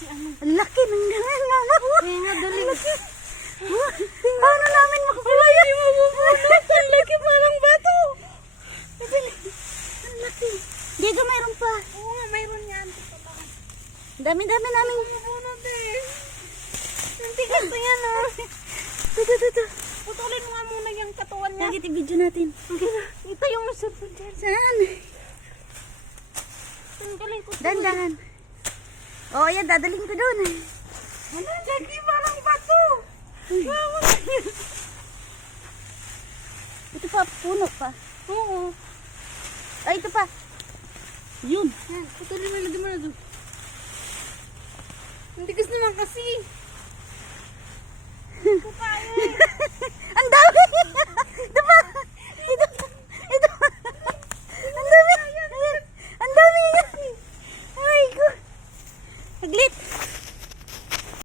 kasi ano. Ang laki ng ganun, mama. Kaya nga, dali. Paano namin makukuha yan? Hindi mo mabunot. Ang laki parang bato. Ang laki. Diego, mayroon pa. Oo nga, mayroon yan. Dami-dami namin. Mabunot eh. Ang tigas na yan ah. Ito. Putulin mo nga muna yung katawan niya. Lagi video natin. Ito yung masarap dyan. Saan? Tanggalin ko. Dandahan. Oo, yan. Dadaling ko doon. Ano, Jackie? Parang bato. Ito pa, puno pa. Oo. Ay, ito pa. Yun. Yan, putulin mo, lagyan mo na doon. Ang tigas naman kasi. Ito pa eh. Ang dami! Ito pa! Ito! Ang dami! Ang dami! Ay, ko! Saglit!